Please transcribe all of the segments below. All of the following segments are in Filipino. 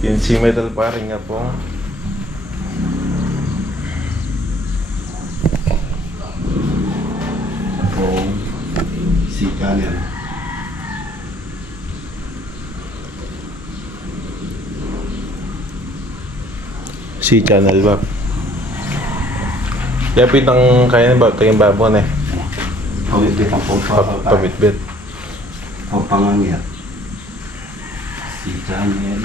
Yun si metal paring nga po. Si channel. Si channel ba? Yapit ang kaya na ba? Ito yung babon eh. Pabitbit ang Pabitbit. Pangangit. Si channel.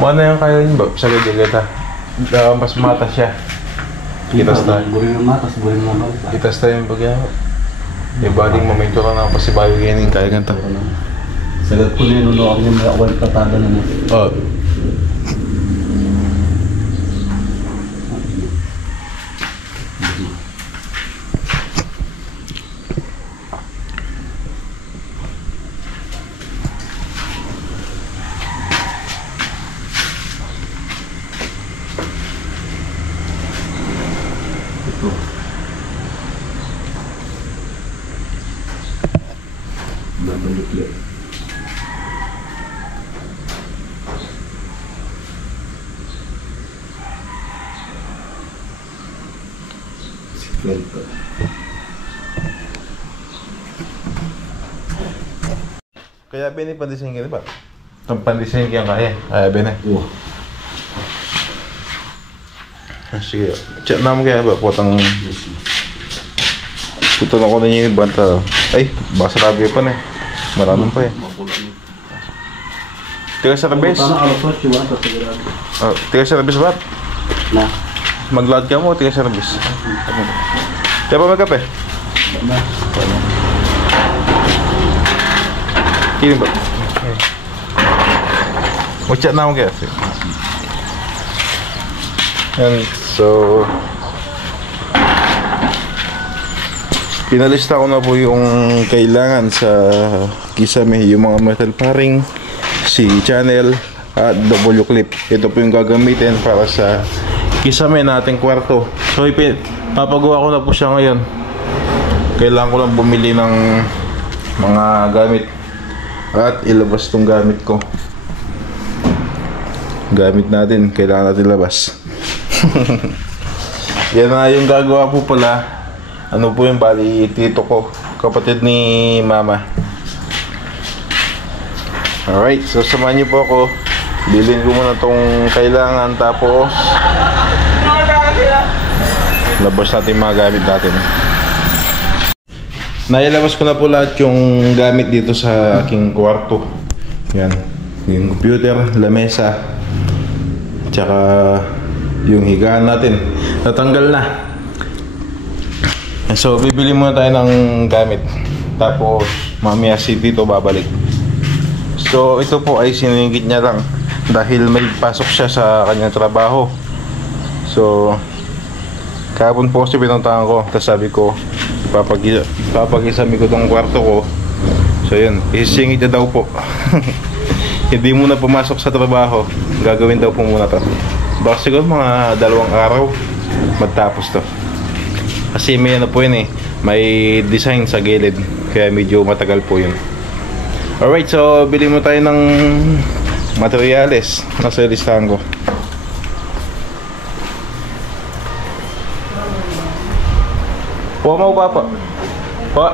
Ano yung kaya yun ba? Sa gagagata. Mas mata siya. Kitas tayo. Buring na matas, buring na matas. Kitas tayo yung bagay ako. Yung baling momento ka na kasi bayo ganyan kaya ganta. Sagat ko na yun, ako niya may awal katada na na. Oo. Babalik. Sikwento. Kaya bini pandisin ka ba? Itong pandisin ka kaya. Kaya bini. Sige. Chat naman kaya ba? Putang... Putang ako na yung banta. Ay, baka sarabi pa na eh. Maraming pa eh. Tiga sa rabis. Tiga sa rabis ba? Na. Mag-load ka mo, tiga sa rabis. Kaya pa may kape? Na. Kini ba? Mag-chat naman kaya. And so... Pinalista ko na po yung kailangan sa kisame, yung mga metal paring, si channel at W clip. Ito po yung gagamitin para sa kisame nating kwarto. So papagawa ko na po siya ngayon. Kailangan ko lang bumili ng mga gamit at ilabas tong gamit ko. Gamit natin, kailangan natin labas. Yan na yung gagawa po pala. Ano po yung bali tito ko, kapatid ni mama. Alright, so samahan niyo po ako. Bilhin ko muna tong kailangan, tapos labas natin mga gamit natin. Nailabas ko na po lahat yung gamit dito sa aking kwarto. Yan, yung computer, lamesa, tsaka yung higaan natin natanggal na. So bibili muna tayo ng gamit, tapos mamaya si Tito babalik. So ito po ay siningit niya lang dahil may pasok siya sa kanyang trabaho. So kahapon po kasi pinuntahan ko, tapos sabi ko papagisami ko tong kwarto ko. So yun, isisingit niya daw po. Hindi muna pumasok sa trabaho, gagawin daw po muna to. Baka siguro mga 2 araw magtapos to. Kasi may ano po yun eh, may design sa gilid, kaya medyo matagal po yun. Alright, so bili mo tayo ng materyales. Nasa listahan ko. Po, mau pa po. Po,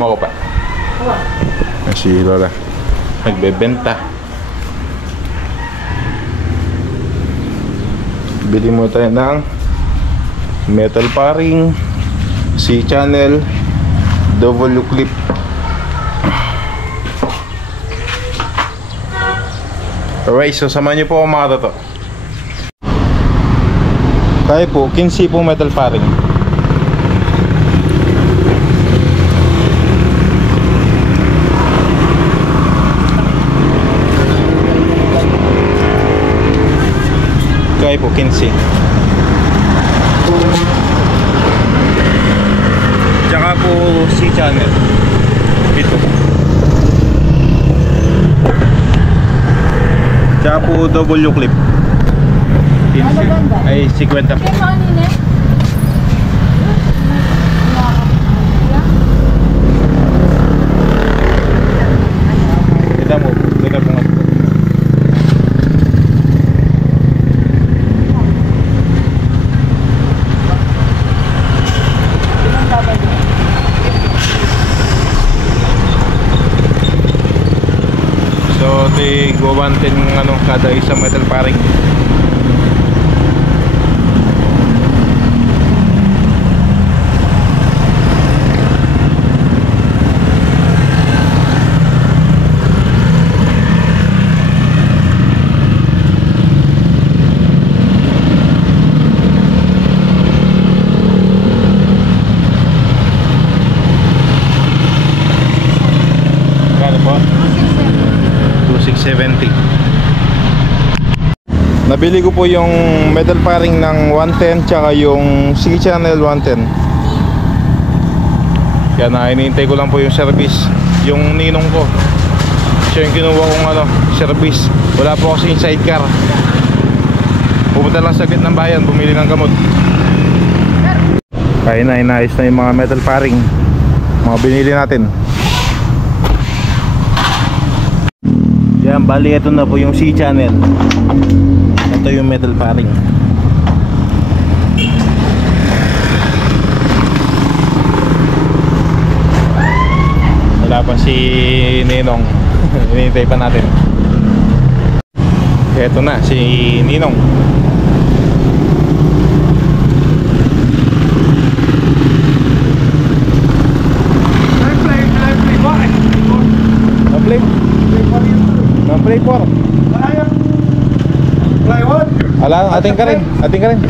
mau pa. Si Lola nagbebenta. Bili mo tayo ng metal paring, si channel, W clip. Alright, so samahan niyo po ako mga toto. Kaya po, 15 po metal paring. Kaya po, 15. Tsaka po si channel dito. Tsaka po W clip 15. Ay 50 po. tig 110 ano kada isang metal paring. Kano po? 2,670. Nabili ko po yung metal paring ng 110 tsaka yung C channel 110. Kaya na hinihintay ko lang po yung service. Yung ninong ko, siya yung kinuha kong ano, service. Wala po kasi yung sidecar. Pupunta lang sa gate ng bayan, bumili ng gamot. Kaya na, inayos na yung mga metal paring, mga binili natin. Yan, bali ito na po yung C channel. Ito yung metal paring. Wala pa si Ninong. Hinihintay pa natin. Ito na si Ninong. Play 4. Plywood. Ala, ating ka rin. Ating ka rin.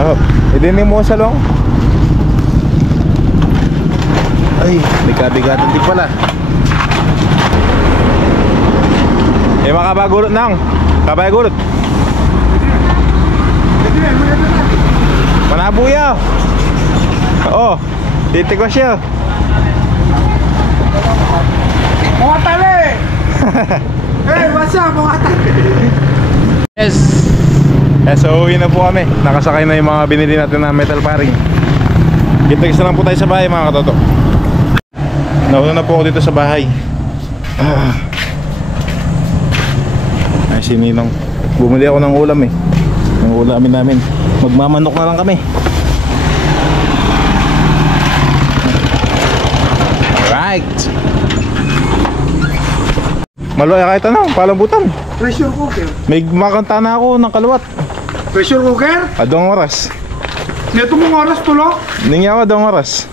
Oh, idinin mo sa long. Ay, may kabigatan din pala. Eh, makabagulot nang. Kabayagulot. Manabuya. Oo. Titik ko siya. Mga tali. Hey, what's up mga tali? Yes. So uwi na po kami. Nakasakay na yung mga binili natin na metal paring. Kita-kits na lang po tayo sa bahay mga katoto. Nauna na po ako dito sa bahay. Ay si Ninong. Bumili ako ng ulam eh. Yung ulamin namin. Magmamanok na lang kami. Alright. Maloy kahit ano, palambutan. Pressure cooker. May makanta na ako ng kaluwat. Pressure cooker? Adong oras. Neto mong oras tulo? Ningyaw adong oras.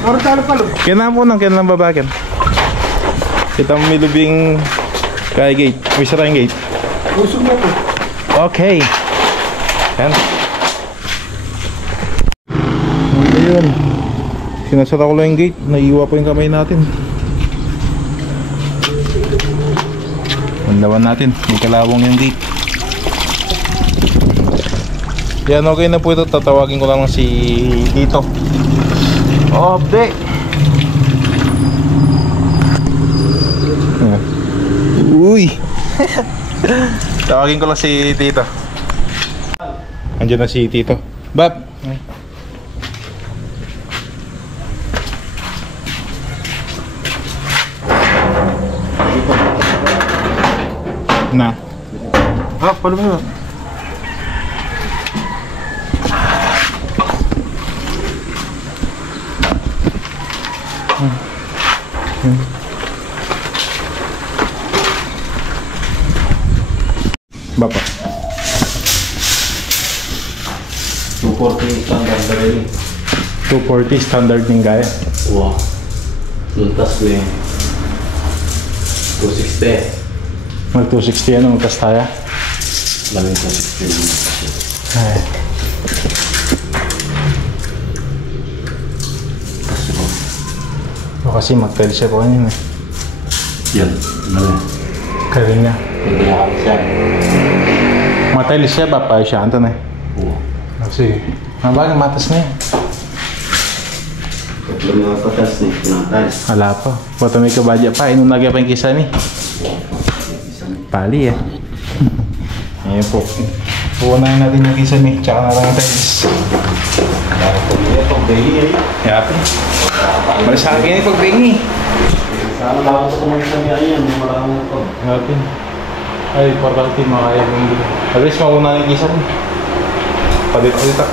Oras talo palo. Kailan po nang kailan babagan. Kita mo may lubing kay gate. May sarang gate. Usog mo po. Okay. Yan. Ano yun? Sinasara ko lang yung gate. Naiiwa po yung kamay natin. Mandawan natin. May kalawang yung gate. Yan, okay na po ito. Tatawagin ko lang si Tito. Update. Uy. Tawagin ko lang si Tito. Andiyan na si Tito. Bab. Na. Ah, paano mo? Bapak. 240 standard na rin. 240 standard ng gaya. Wow. Luntas ko yung 260. Mag 260 ano, magkas tayo. Maling 260. Ay. O kasi mag-tell siya po kanina. Yan. Maling. Karing niya. Hindi na kami siya. Matay siya ba pa siya anto na. Oo. Kasi mabagay matas na yan. Tatlo mga patas ni pinatay. Wala pa. Wato may kabadya pa. Inunagya pa yung kisa ni. Pali eh. Ayan po. Puunahin natin yung kisa ni. Tsaka na lang ang tiles. Pag-bengi eh. Happy. Malas sa akin yung pag-bengi. Saan lang ako kumain sa niya yan. Maraming ito. Happy. Ay, importante makaya mong hindi. At least mauna yung kisa ni. Padita-dita.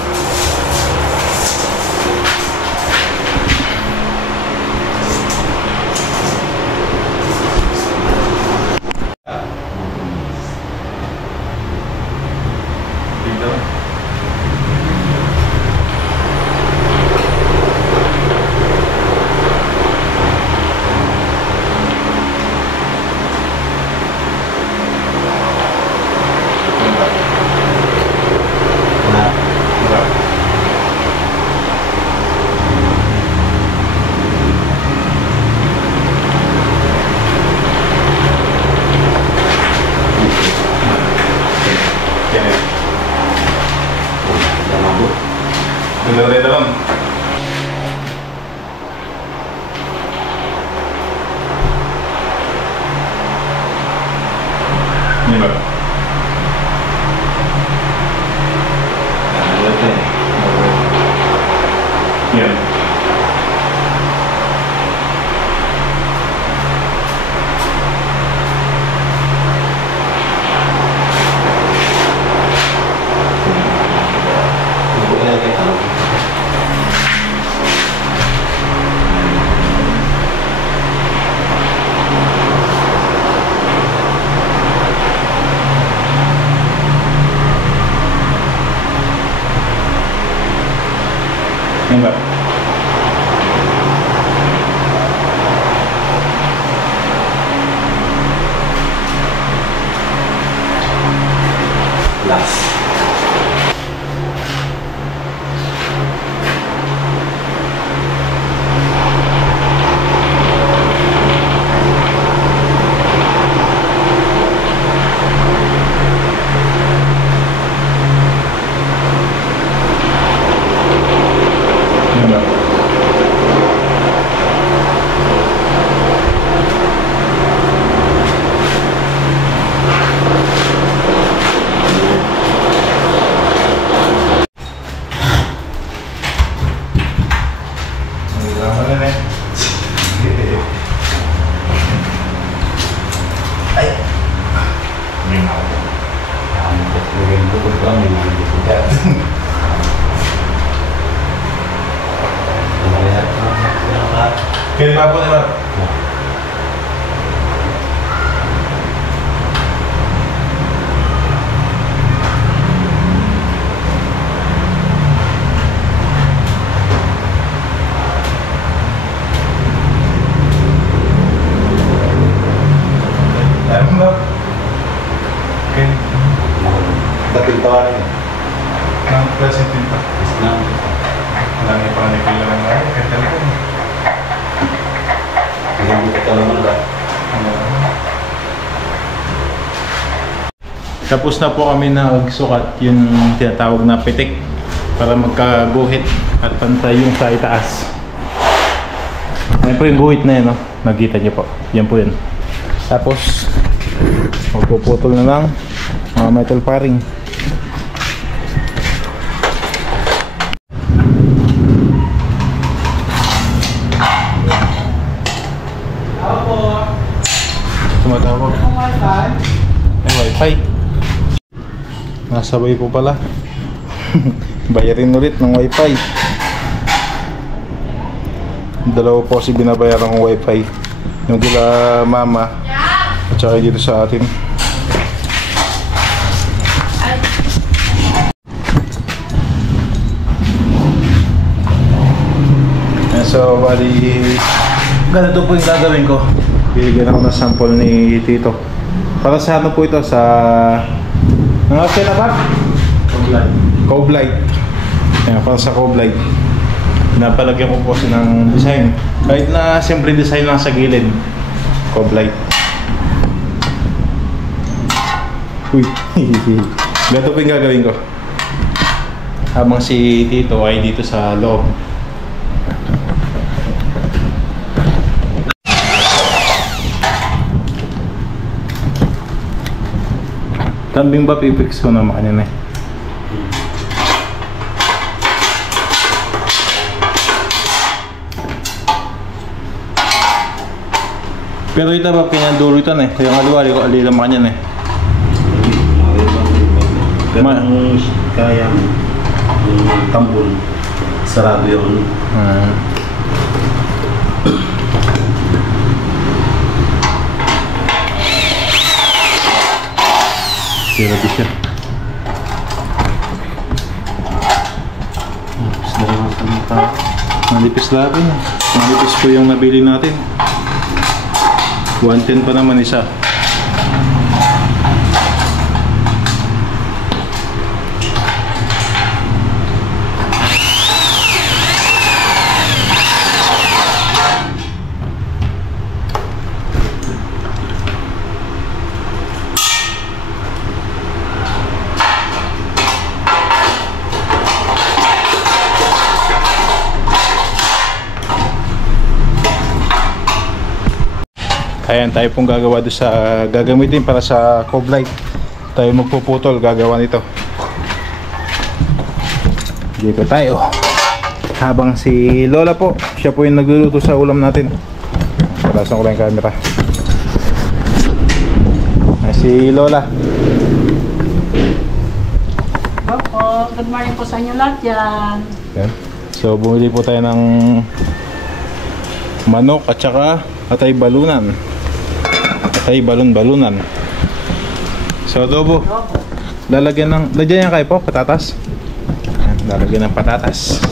Kaya ba po naman? Ayun ba? Okay. Dating tawarin. Ang present din pa. Islam. Marami pa na kailangan nga. Kaya talaga. Hindi ko talaman ba? Tapos na po kami nagsukat yung tinatawag na pitik para magkaguhit at pantay yung sa itaas. Yan po yung guhit na yun, no? Nakita niyo po. Yan po yun. Tapos magpuputol na lang mga metal paring. Tumatawag. May wifi. Nasabay po pala. Bayarin ulit ng wifi. Dalawa po kasi binabayaran ng wifi. Yung kila mama at saka dito sa atin. So bali ganito po yung gagawin ko. Bibigyan ako ng sample ni Tito. Para sa ano po ito? Sa mga sinabat? Cove light. Ayan, para sa cove light. Pinapalagyan ko po siya ng design. Kahit na simple design lang sa gilid. Cove light. Uy. Ganito po yung gagawin ko. Habang si Tito ay dito sa loob. Kambing ba pipix ko naman kanina eh. Pero ito ba pinandulo ito na eh. Kaya aliwali ko alila naman yan eh. Kaya tambol. Sarado yun. Sira siya. Manipis lang eh. Manipis po yung nabili natin. 110 pa naman isa. Ayan, tayo pong gagawa doon sa gagamitin para sa cove light. Tayo magpuputol, gagawa nito. Dito tayo. Habang si Lola po, siya po yung nagluluto sa ulam natin. Palasan ko lang yung camera. Ay, si Lola. Opo, good morning po sa inyo lahat yan. Ayan. So bumili po tayo ng manok at saka atay balunan. Atay balon-balunan. So adobo. Lagyan yan kayo po, patatas. Ayan, lalagyan ng patatas.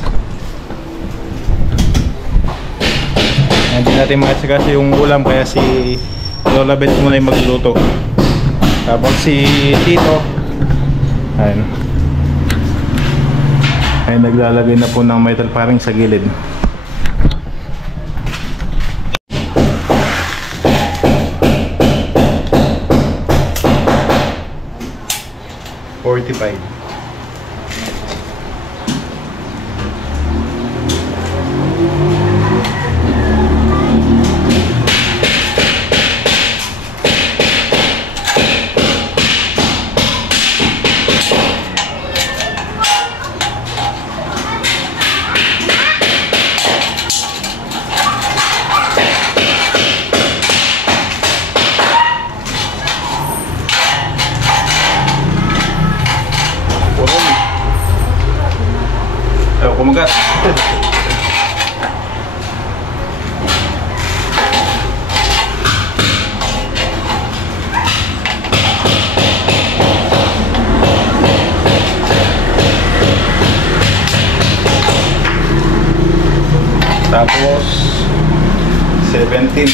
Hindi natin makasagasa yung ulam kaya si Lola Bet muna yung magluto. Habang si Tito ayun, ay naglalagay na po ng metal paring sa gilid. $45. Kumagat. Tapos 17.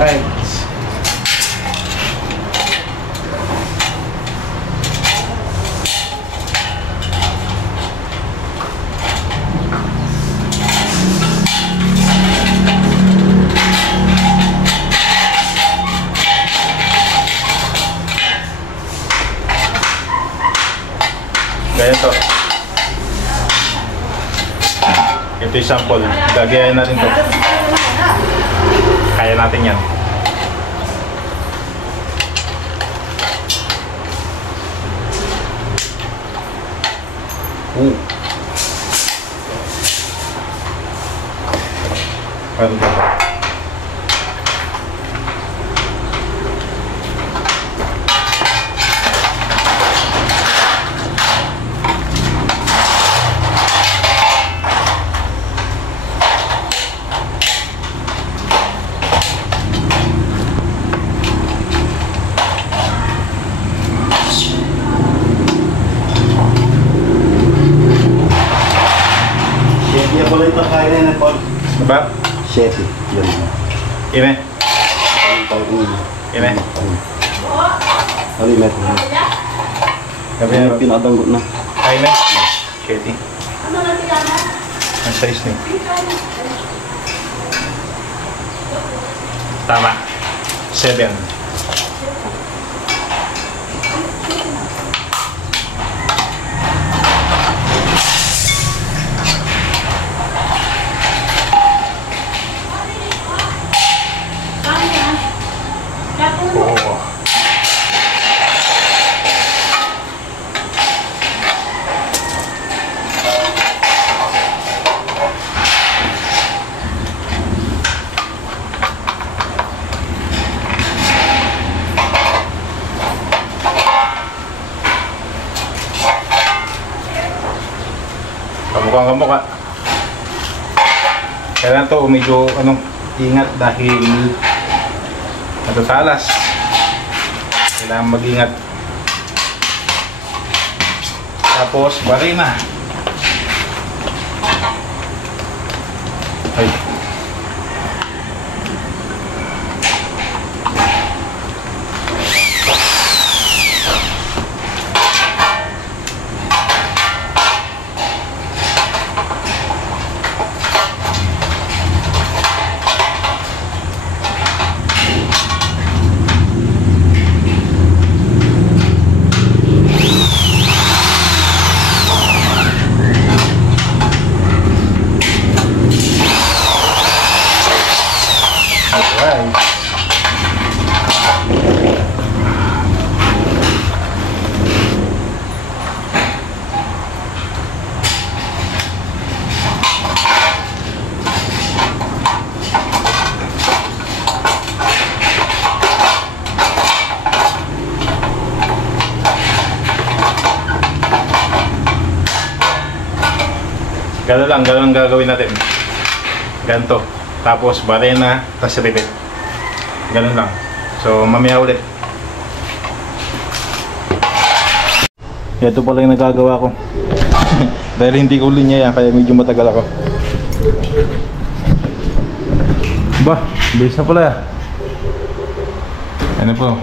Alright. Ganito. Ito yung sample. Gagayain natin to. Kaya natin yan. Ano ba? Hindi ako lang ito kaya na po. Ba? Shetty. Yun. Ine? Ine? Ano yung meto? Gabi Ano na. yung pinakadanggot na? Ay na? Shetty. Ang size niya. Tama. 7. Oo. Kamukha kamukha. Kailangan to medyo ingat dahil natatalas. Kailangan mag-ingat. Tapos barina. Ay. Alright. Ganun lang gagawin natin. Ganito. Tapos barena, tapos repeat. Ganun lang. So mamaya ulit. Ito pala yung nagagawa ko. Dahil hindi ko linya yan, kaya medyo matagal ako. Ba, bilis na pala. Ano po?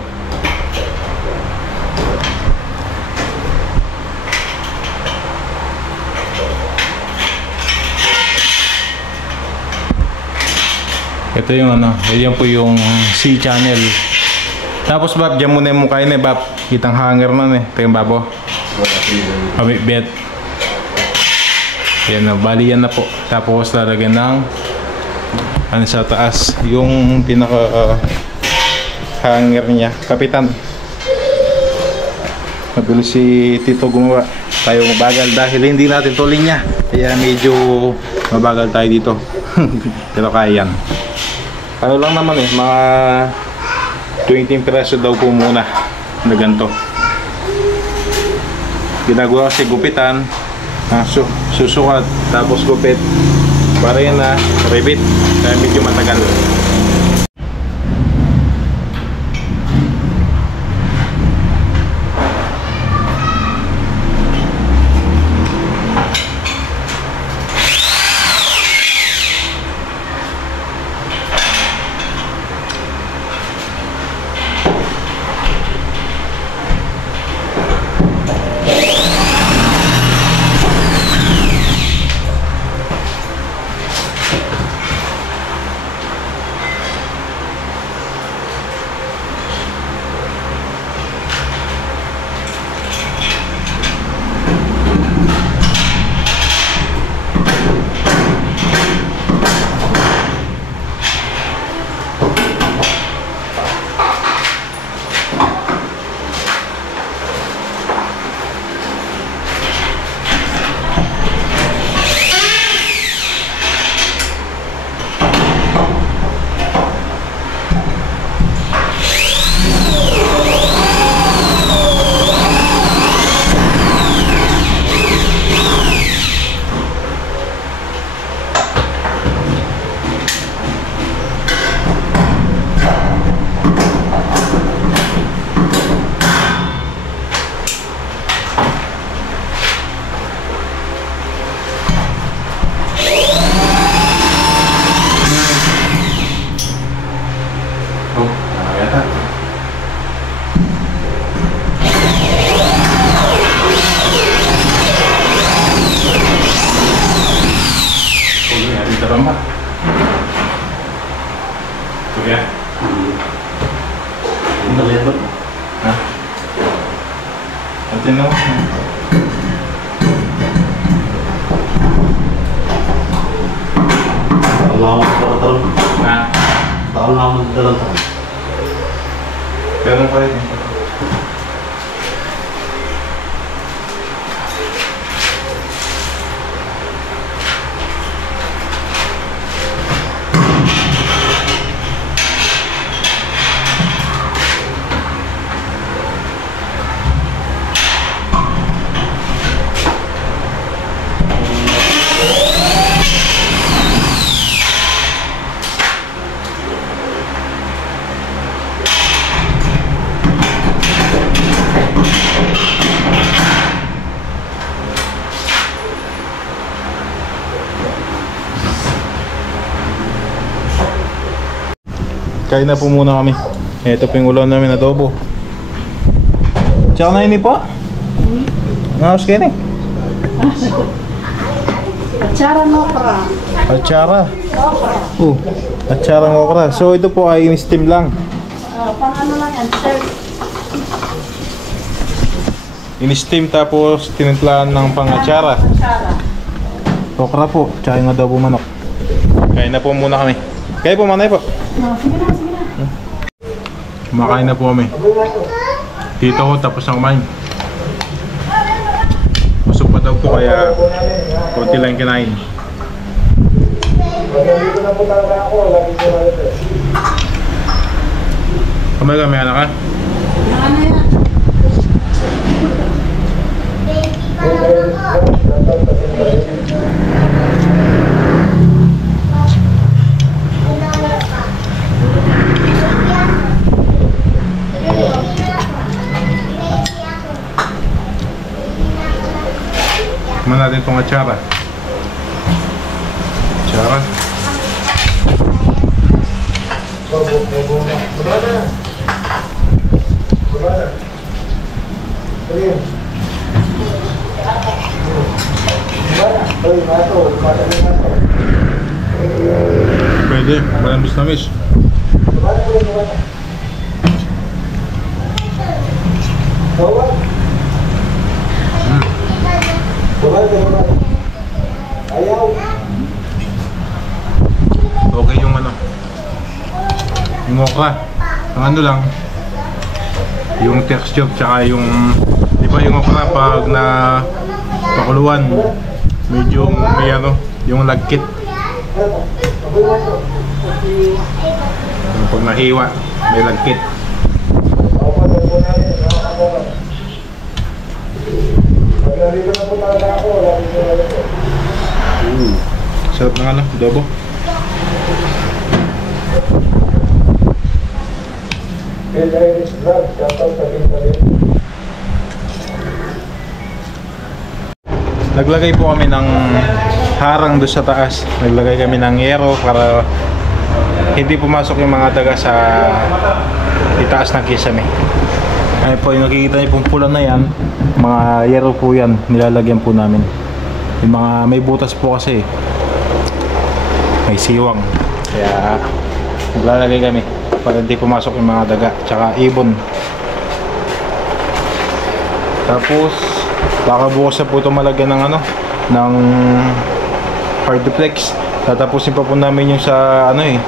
Ito yung yan po yung C channel. Tapos Bab, dyan muna yung mukha yun Bab. Kitang hanger na ito yung babo. Bet. Yan bali yan na po. Tapos lalagyan ng sa taas. Yung pinaka hanger niya. Kapitan. Mabilis si Tito gumawa. Tayo mabagal dahil hindi natin to linya. Kaya medyo mabagal tayo dito. Pero kaya yan. Ano lang naman eh, mga 20 peso daw po muna na ganito. Ginagawa kasi gupitan, susukat, tapos gupit, para yan na rivet, kaya medyo matagal. Ganun pa rin. Kain na po muna kami. Ito po yung ulam namin, adobo. Tsaka na ini po? Ngawas kayo ni? Atsara no okra. Atsara? Atsara ng okra. So ito po ay in-steam lang. Pang ano lang yan, sir. In-steam tapos tinimplahan ng pang-atsara. Atsara. Okra po, tsaka yung adobo manok. Kain na po muna kami. Kayo po, manay po. Sige na, sige na. Kumakain na po kami. Tito ko tapos na kumain. Busog pa daw po kaya konti lang kinain. Kamay ka, may anak ka? Ano yan? Tikman natin itong atsara. Atsara. Pwede, malamis-lamis. Okay yung ano, yung okra. Ang ano lang, yung texture tsaka yung, di ba yung okra pag na pakuluan, medyo may ano, yung lagkit. Pag nahiwa, may lagkit. Sarap ng ano, adobo. Naglagay po kami ng harang doon sa taas. Naglagay kami ng yero para hindi pumasok yung mga daga sa itaas ng kisame. Ayun po, yung nakikita niyo pong pula na yan, mga yero po yan, nilalagyan po namin. Yung mga may butas po kasi, may siwang. Kaya naglalagay kami para hindi pumasok yung mga daga, tsaka ibon. Tapos baka bukas na po ito malagyan ng ano, ng hard duplex. Tatapusin pa po namin yung sa ano eh,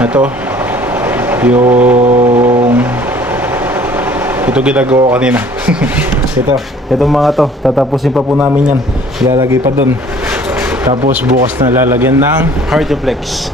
ito yung ito ginagawa kanina. itong mga to, tatapusin pa po namin yan, ilalagay pa dun. Tapos bukas na lalagyan ng hard duplex.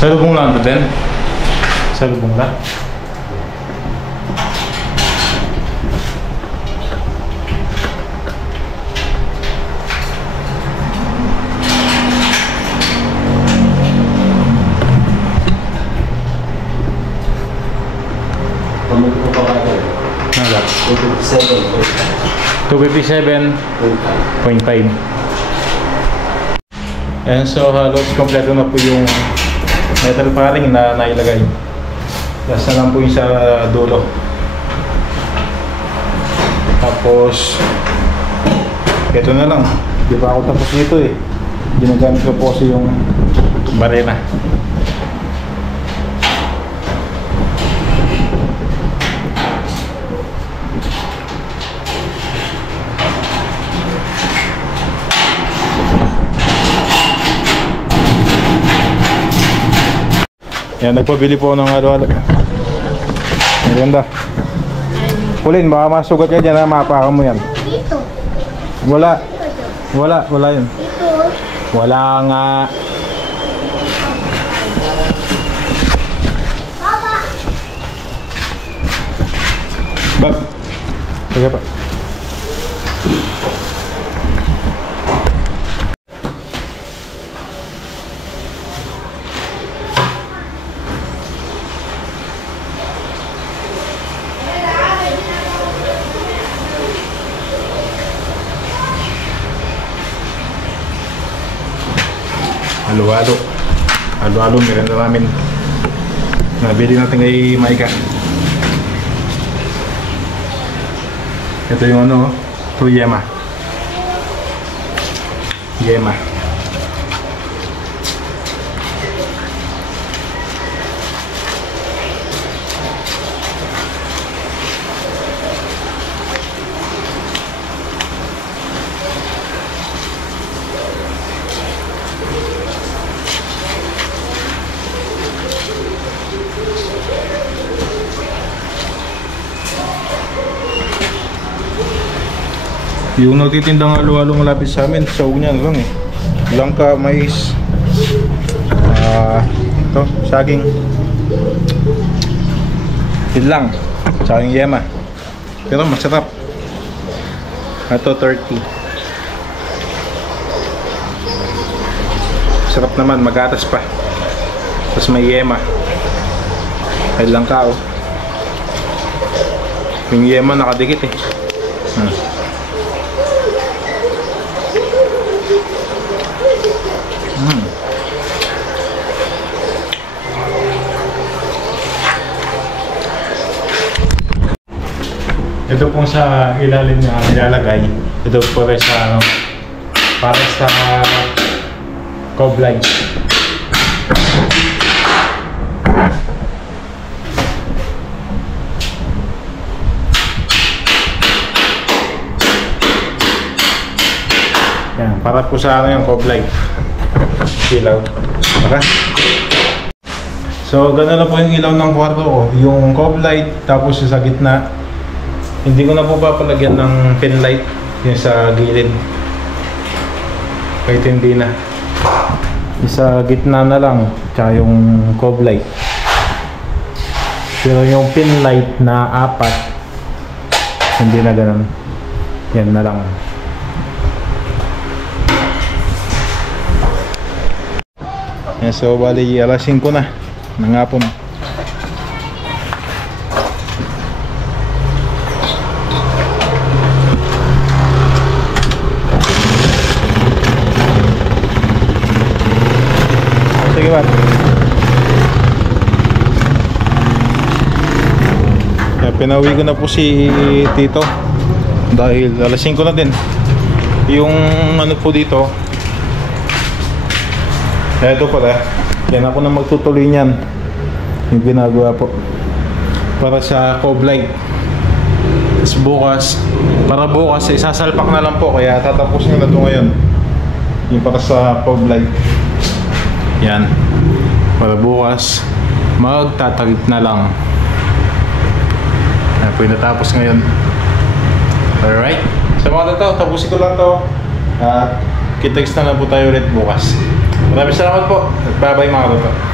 Salubong lang ito din. Salubong lang. Pamit ko pa kayo. Nalap. 257. 257.5. And so halos kompleto na po yung metal paring na nailagay. Last na lang po yung sa dulo. Tapos ito na lang. Di ba ako tapos dito eh. Ginagamit ko po kasi yung barena. Yan, nagpabili po ng halo-halo. Maganda. Pulin, baka masugat ka dyan ha, mapakan mo yan. Dito. Wala. Wala yun. Dito. Wala nga. Papa. Bab. Sige pa. Halo-halo. Halo-halo, merenda namin. Nabili natin kay Maika. Ito yung ano, ito yema. Yema. Yung nagtitindang halo-halo malapit sa amin, saug niya na lang eh. Langka, mais, ito, saging. Yun lang. Tsaka yung yema. Pero masarap. Ito 30. Sarap naman, magatas pa. Tapos may yema. Ay lang ka, oh. Yung yema nakadikit eh. Ito pong sa ilalim na nilalagay. Ito po rin sa ano, para sa cob line. Yan, para po sa ano yung cob line. Ilaw. Baka. So, gano'n na po yung ilaw ng kwarto ko. Yung cob light, tapos sa gitna. Hindi ko na po papalagyan ng pin light yung sa gilid. Kahit hindi na. Sa gitna na lang, tsaka yung cob light. Pero yung pin light na 4, hindi na ganun. Yan na lang. Yan, so bali alas 5 na ng hapon. Sige ba? Kaya pinauwi ko na po si Tito dahil alas 5 na din. Yung ano po dito, kaya ito pala, yan ako na magtutuloy niyan. Yung ginagawa po para sa cob light. Tapos bukas, para bukas isasalpak na lang po, kaya tatapusin na ito ngayon. Yung para sa cob light. Yan, para bukas magtatagip na lang. Yan po yung natapos ngayon. Alright, sa mga tao, tapusin ko lang to. At kita-kits na lang po tayo ulit bukas. Maraming salamat po at bye bye mga tao.